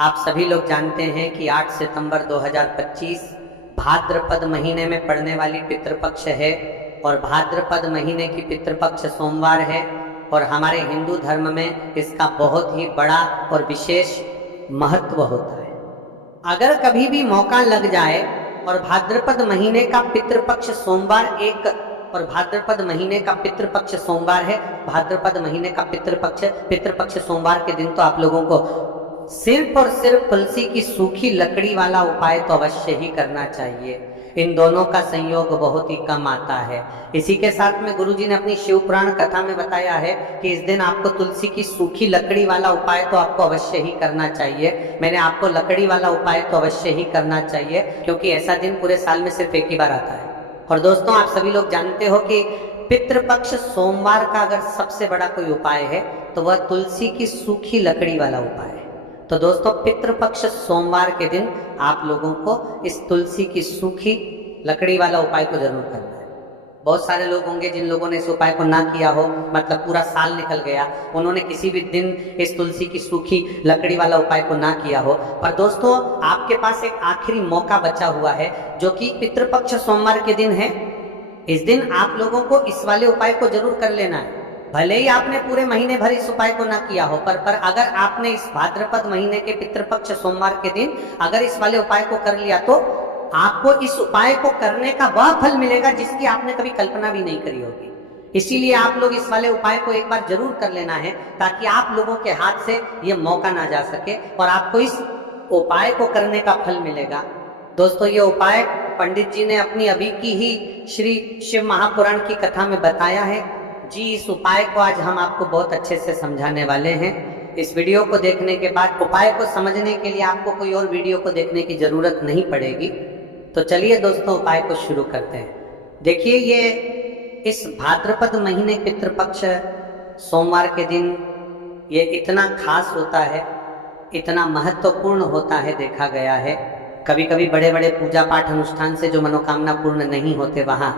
आप सभी लोग जानते हैं कि 8 सितंबर 2025 भाद्रपद महीने में पड़ने वाली पितृपक्ष है और भाद्रपद महीने की पितृपक्ष सोमवार है और हमारे हिंदू धर्म में इसका बहुत ही बड़ा और विशेष महत्व होता है। अगर कभी भी मौका लग जाए और भाद्रपद महीने का पितृपक्ष सोमवार और भाद्रपद महीने का पितृपक्ष सोमवार है, भाद्रपद महीने का पितृपक्ष सोमवार के दिन तो आप लोगों को सिर्फ और सिर्फ तुलसी की सूखी लकड़ी वाला उपाय तो अवश्य ही करना चाहिए। इन दोनों का संयोग बहुत ही कम आता है। इसी के साथ में गुरुजी ने अपनी शिव पुराण कथा में बताया है कि इस दिन आपको तुलसी की सूखी लकड़ी वाला उपाय तो आपको अवश्य ही करना चाहिए। मैंने आपको लकड़ी वाला उपाय तो अवश्य ही करना चाहिए, क्योंकि ऐसा दिन पूरे साल में सिर्फ एक ही बार आता है। और दोस्तों, आप सभी लोग जानते हो कि पितृपक्ष सोमवार का अगर सबसे बड़ा कोई उपाय है तो वह तुलसी की सूखी लकड़ी वाला उपाय है। तो दोस्तों, पितृपक्ष सोमवार के दिन आप लोगों को इस तुलसी की सूखी लकड़ी वाला उपाय को जरूर करना है। बहुत सारे लोग होंगे जिन लोगों ने इस उपाय को ना किया हो, मतलब पूरा साल निकल गया, उन्होंने किसी भी दिन इस तुलसी की सूखी लकड़ी वाला उपाय को ना किया हो। पर दोस्तों, आपके पास एक आखिरी मौका बचा हुआ है जो कि पितृपक्ष सोमवार के दिन है। इस दिन आप लोगों को इस वाले उपाय को जरूर कर लेना है। भले ही आपने पूरे महीने भर इस उपाय को ना किया हो, पर अगर आपने इस भाद्रपद महीने के पितृपक्ष सोमवार के दिन अगर इस वाले उपाय को कर लिया तो आपको इस उपाय को करने का वह फल मिलेगा जिसकी आपने कभी कल्पना भी नहीं करी होगी। इसीलिए आप लोग इस वाले उपाय को एक बार जरूर कर लेना है, ताकि आप लोगों के हाथ से ये मौका ना जा सके और आपको इस उपाय को करने का फल मिलेगा। दोस्तों, ये उपाय पंडित जी ने अपनी अभी की ही श्री शिव महापुराण की कथा में बताया है जी। इस उपाय को आज हम आपको बहुत अच्छे से समझाने वाले हैं। इस वीडियो को देखने के बाद उपाय को समझने के लिए आपको कोई और वीडियो को देखने की जरूरत नहीं पड़ेगी। तो चलिए दोस्तों, उपाय को शुरू करते हैं। देखिए, ये इस भाद्रपद महीने पितृपक्ष सोमवार के दिन ये इतना खास होता है, इतना महत्वपूर्ण होता है, देखा गया है। कभी कभी बड़े बड़े पूजा पाठ अनुष्ठान से जो मनोकामना पूर्ण नहीं होते, वहाँ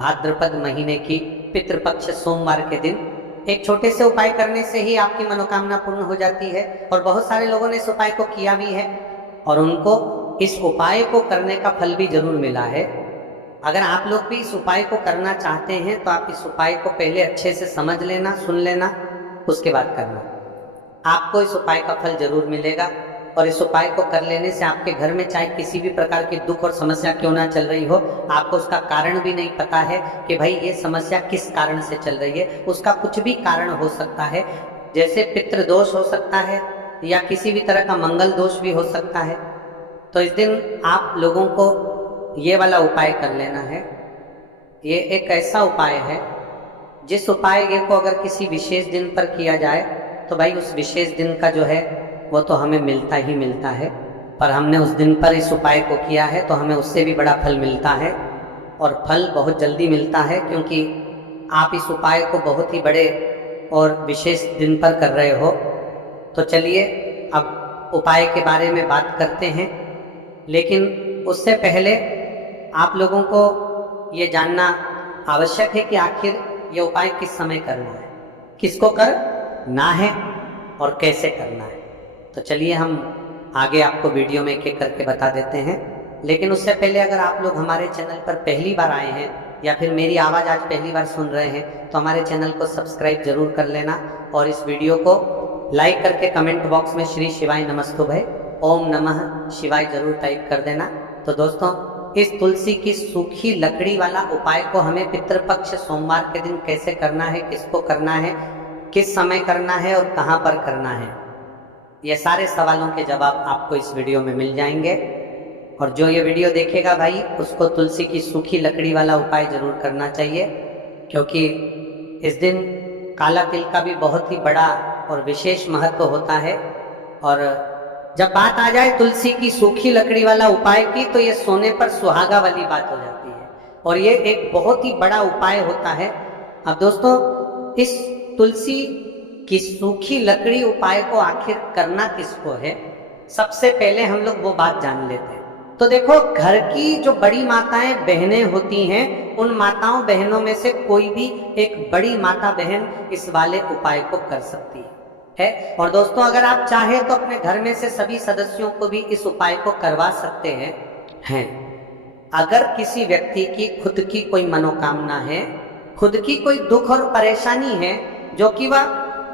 भाद्रपद महीने की पितृपक्ष सोमवार के दिन एक छोटे से उपाय करने से ही आपकी मनोकामना पूर्ण हो जाती है। और बहुत सारे लोगों ने इस उपाय को किया भी है और उनको इस उपाय को करने का फल भी जरूर मिला है। अगर आप लोग भी इस उपाय को करना चाहते हैं तो आप इस उपाय को पहले अच्छे से समझ लेना, सुन लेना, उसके बाद करना। आपको इस उपाय का फल जरूर मिलेगा। और इस उपाय को कर लेने से आपके घर में चाहे किसी भी प्रकार की दुख और समस्या क्यों ना चल रही हो, आपको उसका कारण भी नहीं पता है कि भाई ये समस्या किस कारण से चल रही है, उसका कुछ भी कारण हो सकता है। जैसे पितृदोष हो सकता है या किसी भी तरह का मंगल दोष भी हो सकता है। तो इस दिन आप लोगों को ये वाला उपाय कर लेना है। ये एक ऐसा उपाय है जिस उपाय को अगर किसी विशेष दिन पर किया जाए तो भाई उस विशेष दिन का जो है वो तो हमें मिलता ही मिलता है। पर हमने उस दिन पर इस उपाय को किया है तो हमें उससे भी बड़ा फल मिलता है, और फल बहुत जल्दी मिलता है, क्योंकि आप इस उपाय को बहुत ही बड़े और विशेष दिन पर कर रहे हो। तो चलिए अब उपाय के बारे में बात करते हैं, लेकिन उससे पहले आप लोगों को ये जानना आवश्यक है कि आखिर ये उपाय किस समय करना है, किसको करना है और कैसे करना है। तो चलिए हम आगे आपको वीडियो में एक एक करके बता देते हैं। लेकिन उससे पहले अगर आप लोग हमारे चैनल पर पहली बार आए हैं या फिर मेरी आवाज़ आज पहली बार सुन रहे हैं तो हमारे चैनल को सब्सक्राइब जरूर कर लेना और इस वीडियो को लाइक करके कमेंट बॉक्स में श्री शिवाय नमस्तुभय ओम नमः शिवाय जरूर टाइप कर देना। तो दोस्तों, इस तुलसी की सूखी लकड़ी वाला उपाय को हमें पितृपक्ष सोमवार के दिन कैसे करना है, किसको करना है, किस समय करना है और कहाँ पर करना है, ये सारे सवालों के जवाब आपको इस वीडियो में मिल जाएंगे। और जो ये वीडियो देखेगा भाई, उसको तुलसी की सूखी लकड़ी वाला उपाय जरूर करना चाहिए, क्योंकि इस दिन काला तिल का भी बहुत ही बड़ा और विशेष महत्व होता है। और जब बात आ जाए तुलसी की सूखी लकड़ी वाला उपाय की, तो ये सोने पर सुहागा वाली बात हो जाती है और ये एक बहुत ही बड़ा उपाय होता है। अब दोस्तों, इस तुलसी कि सूखी लकड़ी उपाय को आखिर करना किसको है, सबसे पहले हम लोग वो बात जान लेते हैं। तो देखो, घर की जो बड़ी माताएं बहनें होती हैं, उन माताओं बहनों में से कोई भी एक बड़ी माता बहन इस वाले उपाय को कर सकती है। है। और दोस्तों अगर आप चाहें तो अपने घर में से सभी सदस्यों को भी इस उपाय को करवा सकते हैं। अगर किसी व्यक्ति की खुद की कोई मनोकामना है, खुद की कोई दुख और परेशानी है जो कि वह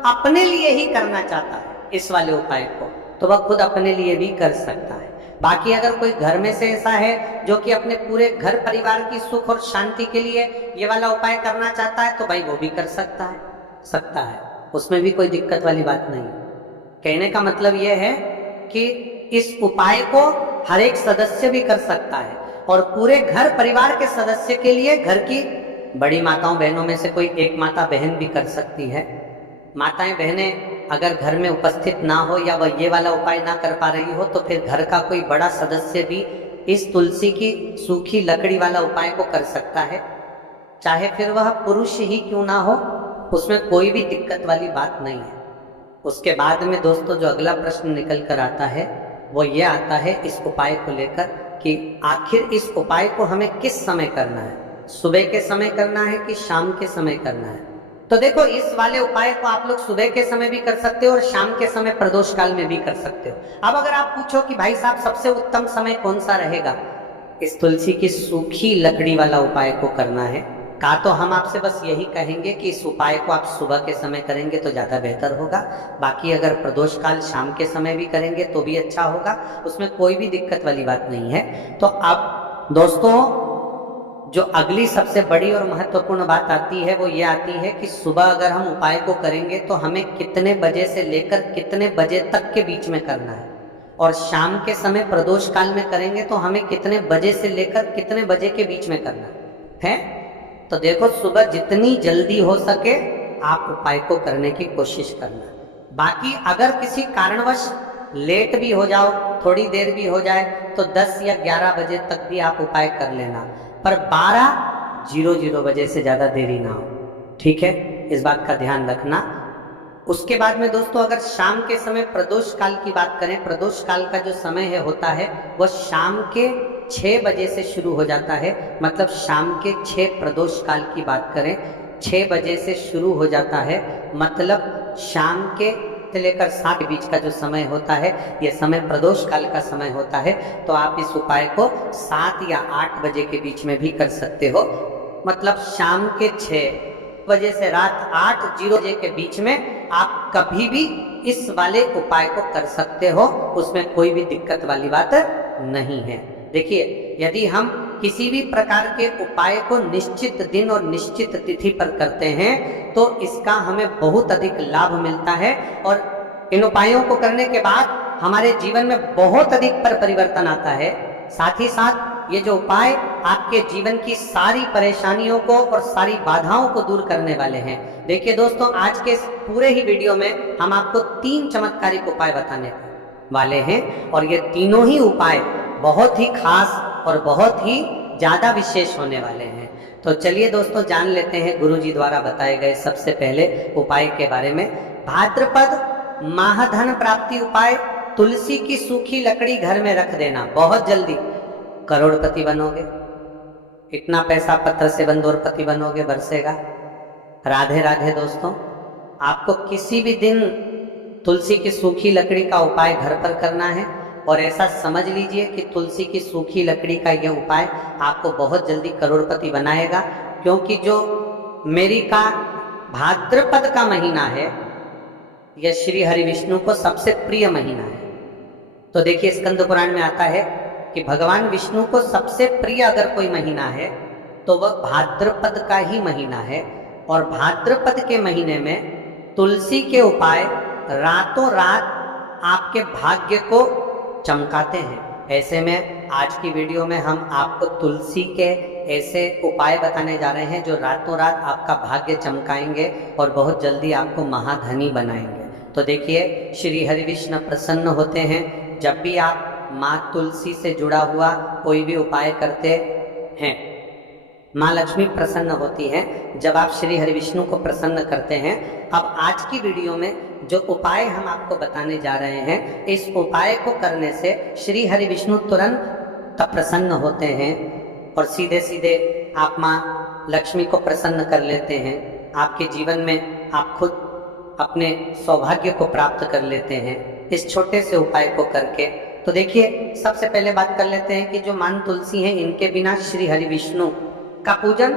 अपने लिए ही करना चाहता है इस वाले उपाय को, तो वह खुद अपने लिए भी कर सकता है। बाकी अगर कोई घर में से ऐसा है जो कि अपने पूरे घर परिवार की सुख और शांति के लिए ये वाला उपाय करना चाहता है, तो भाई वो भी कर सकता है, उसमें भी कोई दिक्कत वाली बात नहीं। कहने का मतलब यह है कि इस उपाय को हर एक सदस्य भी कर सकता है और पूरे घर परिवार के सदस्य के लिए घर की बड़ी माताओं बहनों में से कोई एक माता बहन भी कर सकती है। माताएं बहनें अगर घर में उपस्थित ना हो या वह ये वाला उपाय ना कर पा रही हो, तो फिर घर का कोई बड़ा सदस्य भी इस तुलसी की सूखी लकड़ी वाला उपाय को कर सकता है, चाहे फिर वह पुरुष ही क्यों ना हो, उसमें कोई भी दिक्कत वाली बात नहीं है। उसके बाद में दोस्तों जो अगला प्रश्न निकल कर आता है वो ये आता है इस उपाय को लेकर कि आखिर इस उपाय को हमें किस समय करना है, सुबह के समय करना है कि शाम के समय करना है। तो देखो इस वाले उपाय को आप लोग सुबह के समय भी कर सकते हो और शाम के समय प्रदोष काल में भी कर सकते हो। अब अगर आप पूछो कि भाई साहब सबसे उत्तम समय कौन सा रहेगा इस तुलसी की सूखी लकड़ी वाला उपाय को करना है, का तो हम आपसे बस यही कहेंगे कि इस उपाय को आप सुबह के समय करेंगे तो ज़्यादा बेहतर होगा। बाकी अगर प्रदोष काल शाम के समय भी करेंगे तो भी अच्छा होगा, उसमें कोई भी दिक्कत वाली बात नहीं है। तो अब दोस्तों जो अगली सबसे बड़ी और महत्वपूर्ण बात आती है वो ये आती है कि सुबह अगर हम उपाय को करेंगे तो हमें कितने बजे से लेकर कितने बजे तक के बीच में करना है, और शाम के समय प्रदोष काल में करेंगे तो हमें कितने बजे से लेकर कितने बजे के बीच में करना है। तो देखो सुबह जितनी जल्दी हो सके आप उपाय को करने की कोशिश करना। बाकी अगर किसी कारणवश लेट भी हो जाओ, थोड़ी देर भी हो जाए, तो 10 या 11 बजे तक भी आप उपाय कर लेना, पर 12:00 बजे से ज्यादा देरी ना हो, ठीक है, इस बात का ध्यान रखना। उसके बाद में दोस्तों अगर शाम के समय प्रदोष काल की बात करें, प्रदोष काल का जो समय है होता है वह शाम के 6 बजे से शुरू हो जाता है। मतलब शाम के 6 प्रदोष काल की बात करें 6 बजे से शुरू हो जाता है, मतलब शाम के से लेकर 7 के बीच का जो समय होता है यह समय प्रदोष काल का समय होता है। तो आप इस उपाय को 7 या 8 बजे के बीच में भी कर सकते हो, मतलब शाम के 6 बजे से रात 8:00 बजे के बीच में आप कभी भी इस वाले उपाय को कर सकते हो, उसमें कोई भी दिक्कत वाली बात नहीं है। देखिए यदि हम किसी भी प्रकार के उपाय को निश्चित दिन और निश्चित तिथि पर करते हैं तो इसका हमें बहुत अधिक लाभ मिलता है, और इन उपायों को करने के बाद हमारे जीवन में बहुत अधिक परिवर्तन आता है। साथ ही साथ ये जो उपाय आपके जीवन की सारी परेशानियों को और सारी बाधाओं को दूर करने वाले हैं। देखिए दोस्तों आज के इस पूरे ही वीडियो में हम आपको 3 चमत्कारिक उपाय बताने वाले हैं, और ये तीनों ही उपाय बहुत ही खास और बहुत ही ज्यादा विशेष होने वाले हैं। तो चलिए दोस्तों जान लेते हैं गुरुजी द्वारा बताए गए सबसे पहले उपाय के बारे में। भाद्रपद महाधन प्राप्ति उपाय, तुलसी की सूखी लकड़ी घर में रख देना, बहुत जल्दी करोड़पति बनोगे, इतना पैसा पत्र से बंदोरपति बनोगे, बरसेगा। राधे राधे दोस्तों, आपको किसी भी दिन तुलसी की सूखी लकड़ी का उपाय घर पर करना है, और ऐसा समझ लीजिए कि तुलसी की सूखी लकड़ी का यह उपाय आपको बहुत जल्दी करोड़पति बनाएगा, क्योंकि जो मेरी का भाद्रपद का महीना है यह श्री हरि विष्णु को सबसे प्रिय महीना है। तो देखिए स्कंद पुराण में आता है कि भगवान विष्णु को सबसे प्रिय अगर कोई महीना है तो वह भाद्रपद का ही महीना है, और भाद्रपद के महीने में तुलसी के उपाय रातों रात आपके भाग्य को चमकाते हैं। ऐसे में आज की वीडियो में हम आपको तुलसी के ऐसे उपाय बताने जा रहे हैं जो रातों रात आपका भाग्य चमकाएंगे और बहुत जल्दी आपको महाधनी बनाएंगे। तो देखिए श्री हरि विष्णु प्रसन्न होते हैं जब भी आप माँ तुलसी से जुड़ा हुआ कोई भी उपाय करते हैं। माँ लक्ष्मी प्रसन्न होती हैं जब आप श्री हरि विष्णु को प्रसन्न करते हैं। अब आज की वीडियो में जो उपाय हम आपको बताने जा रहे हैं, इस उपाय को करने से श्री हरि विष्णु तुरंत प्रसन्न होते हैं और सीधे सीधे आप माँ लक्ष्मी को प्रसन्न कर लेते हैं। आपके जीवन में आप खुद अपने सौभाग्य को प्राप्त कर लेते हैं इस छोटे से उपाय को करके। तो देखिए, सबसे पहले बात कर लेते हैं कि जो मान तुलसी हैं, इनके बिना श्री हरि विष्णु का पूजन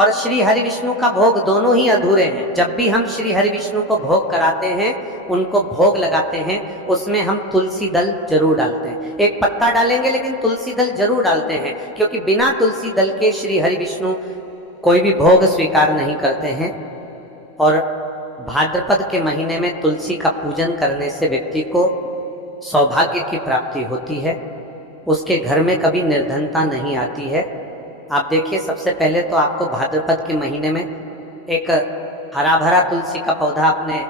और श्री हरि विष्णु का भोग दोनों ही अधूरे हैं। जब भी हम श्री हरि विष्णु को भोग कराते हैं, उनको भोग लगाते हैं, उसमें हम तुलसी दल जरूर डालते हैं। एक पत्ता डालेंगे लेकिन तुलसी दल जरूर डालते हैं, क्योंकि बिना तुलसी दल के श्री हरि विष्णु कोई भी भोग स्वीकार नहीं करते हैं। और भाद्रपद के महीने में तुलसी का पूजन करने से व्यक्ति को सौभाग्य की प्राप्ति होती है, उसके घर में कभी निर्धनता नहीं आती है। आप देखिए, सबसे पहले तो आपको भाद्रपद के महीने में एक हरा भरा तुलसी का पौधा अपने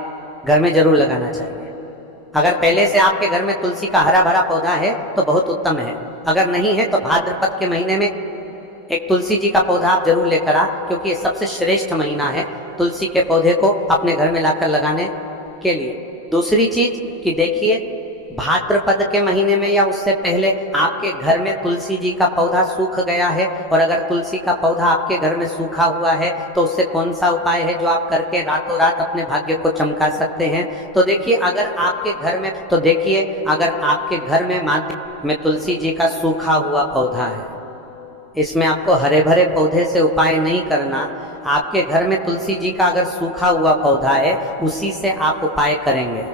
घर में जरूर लगाना चाहिए। अगर पहले से आपके घर में तुलसी का हरा भरा पौधा है तो बहुत उत्तम है, अगर नहीं है तो भाद्रपद के महीने में एक तुलसी जी का पौधा आप जरूर लेकर आ, क्योंकि ये सबसे श्रेष्ठ महीना है तुलसी के पौधे को अपने घर में लाकर लगाने के लिए। दूसरी चीज कि देखिए, भाद्रपद के महीने में या उससे पहले आपके घर में तुलसी जी का पौधा सूख गया है, और अगर तुलसी का पौधा आपके घर में सूखा हुआ है तो उससे कौन सा उपाय है जो आप करके रातों रात अपने भाग्य को चमका सकते हैं। तो देखिए, अगर आपके घर में माटी में तुलसी जी का सूखा हुआ पौधा है, इसमें आपको हरे भरे पौधे से उपाय नहीं करना। आपके घर में तुलसी जी का अगर सूखा हुआ पौधा है, उसी से आप उपाय करेंगे,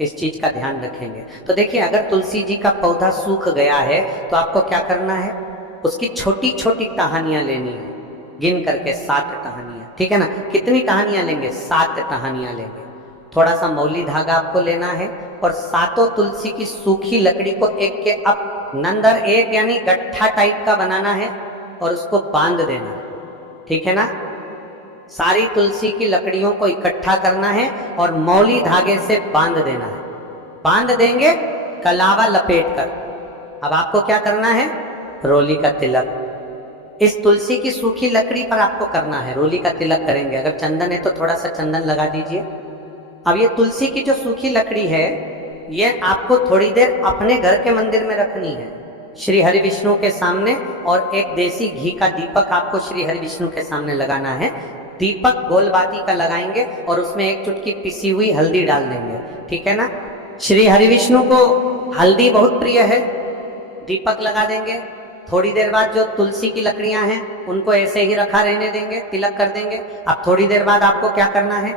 इस चीज का ध्यान रखेंगे। तो देखिए, अगर तुलसी जी का पौधा सूख गया है तो आपको क्या करना है, उसकी छोटी छोटी टहनियां लेनी है, गिन करके 7 टहनियां, ठीक है ना। कितनी टहनियां लेंगे? 7 टहनियां लेंगे। थोड़ा सा मौली धागा आपको लेना है और 7 तुलसी की सूखी लकड़ी को एक के अब नंदर एक यानी गट्ठा टाइप का बनाना है और उसको बांध देना है, ठीक है ना। सारी तुलसी की लकड़ियों को इकट्ठा करना है और मौली धागे से बांध देना है। बांध देंगे कलावा लपेट कर। अब आपको क्या करना है? रोली का तिलक इस तुलसी की सूखी लकड़ी पर आपको करना है, रोली का तिलक करेंगे। अगर चंदन है तो थोड़ा सा चंदन लगा दीजिए। अब ये तुलसी की जो सूखी लकड़ी है, ये आपको थोड़ी देर अपने घर के मंदिर में रखनी है, श्री हरि विष्णु के सामने, और एक देसी घी का दीपक आपको श्री हरि विष्णु के सामने लगाना है। दीपक गोलबाती का लगाएंगे और उसमें एक चुटकी पिसी हुई हल्दी डाल देंगे, ठीक है ना। श्री हरि विष्णु को हल्दी बहुत प्रिय है। दीपक लगा देंगे। थोड़ी देर बाद जो तुलसी की लकड़ियां हैं उनको ऐसे ही रखा रहने देंगे, तिलक कर देंगे। अब थोड़ी देर बाद आपको क्या करना है,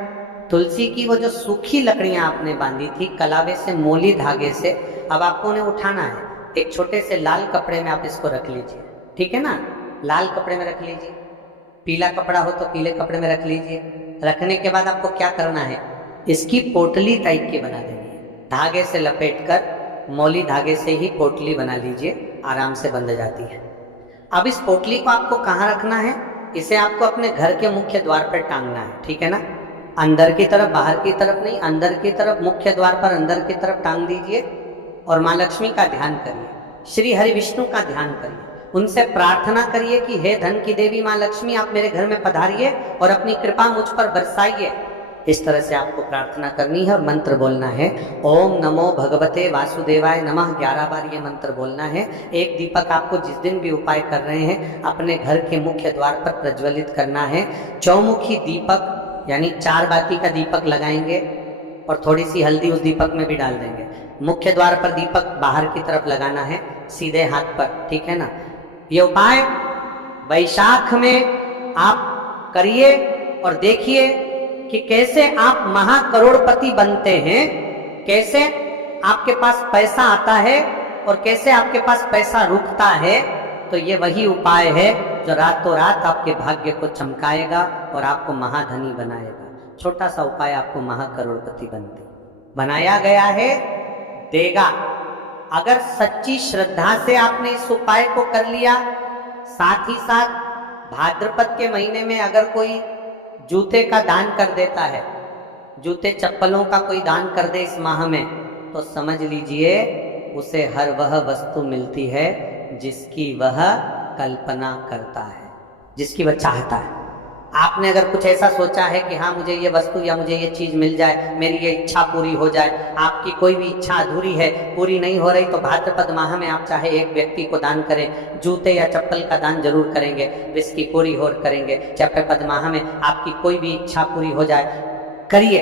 तुलसी की वो जो सूखी लकड़ियां आपने बांधी थी कलावे से, मोली धागे से, अब आपको उन्हें उठाना है। एक छोटे से लाल कपड़े में आप इसको रख लीजिए, ठीक है ना। लाल कपड़े में रख लीजिए, पीला कपड़ा हो तो पीले कपड़े में रख लीजिए। रखने के बाद आपको क्या करना है, इसकी पोटली टाइप की बना देनी है। धागे से लपेटकर, मौली धागे से ही पोटली बना लीजिए, आराम से बंध जाती है। अब इस पोटली को आपको कहाँ रखना है, इसे आपको अपने घर के मुख्य द्वार पर टांगना है, ठीक है ना। अंदर की तरफ, बाहर की तरफ नहीं, अंदर की तरफ, मुख्य द्वार पर अंदर की तरफ टांग दीजिए। और माँ लक्ष्मी का ध्यान करिए, श्री हरि विष्णु का ध्यान करिए, उनसे प्रार्थना करिए कि हे धन की देवी माँ लक्ष्मी, आप मेरे घर में पधारिए और अपनी कृपा मुझ पर बरसाइए। इस तरह से आपको प्रार्थना करनी है और मंत्र बोलना है, ओम नमो भगवते वासुदेवाय नमः। 11 बार ये मंत्र बोलना है। एक दीपक आपको जिस दिन भी उपाय कर रहे हैं अपने घर के मुख्य द्वार पर प्रज्वलित करना है। चौमुखी दीपक यानी 4 बाती का दीपक लगाएंगे और थोड़ी सी हल्दी उस दीपक में भी डाल देंगे। मुख्य द्वार पर दीपक बाहर की तरफ लगाना है, सीधे हाथ पर, ठीक है ना। ये उपाय वैशाख में आप करिए और देखिए कि कैसे आप महाकरोड़पति बनते हैं, कैसे आपके पास पैसा आता है और कैसे आपके पास पैसा रुकता है। तो ये वही उपाय है जो रातों रात आपके भाग्य को चमकाएगा और आपको महाधनी बनाएगा। छोटा सा उपाय आपको महाकरोड़पति बनाया गया है, देगा। अगर सच्ची श्रद्धा से आपने इस उपाय को कर लिया, साथ ही साथ भाद्रपद के महीने में अगर कोई जूते का दान कर देता है, जूते चप्पलों का कोई दान कर दे इस माह में, तो समझ लीजिए उसे हर वह वस्तु मिलती है जिसकी वह कल्पना करता है, जिसकी वह चाहता है। आपने अगर कुछ ऐसा सोचा है कि हाँ मुझे ये वस्तु या मुझे ये चीज मिल जाए, मेरी ये इच्छा पूरी हो जाए, आपकी कोई भी इच्छा अधूरी है, पूरी नहीं हो रही, तो भाद्रपद माह में आप चाहे एक व्यक्ति को दान करें, जूते या चप्पल का दान जरूर करेंगे, इसकी पूरी हो करेंगे। भाद्रपद माह में आपकी कोई भी इच्छा पूरी हो जाए, करिए।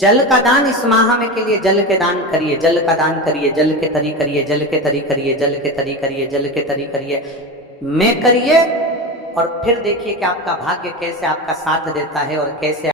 जल का दान इस माह में के लिए जल के दान करिए, जल का दान करिए, जल के तरी करिए, जल के तरी करिए, जल के तरी करिए, जल के तरी करिए, मैं करिए, और फिर देखिए कि आपका भाग्य कैसे आपका साथ देता है और कैसे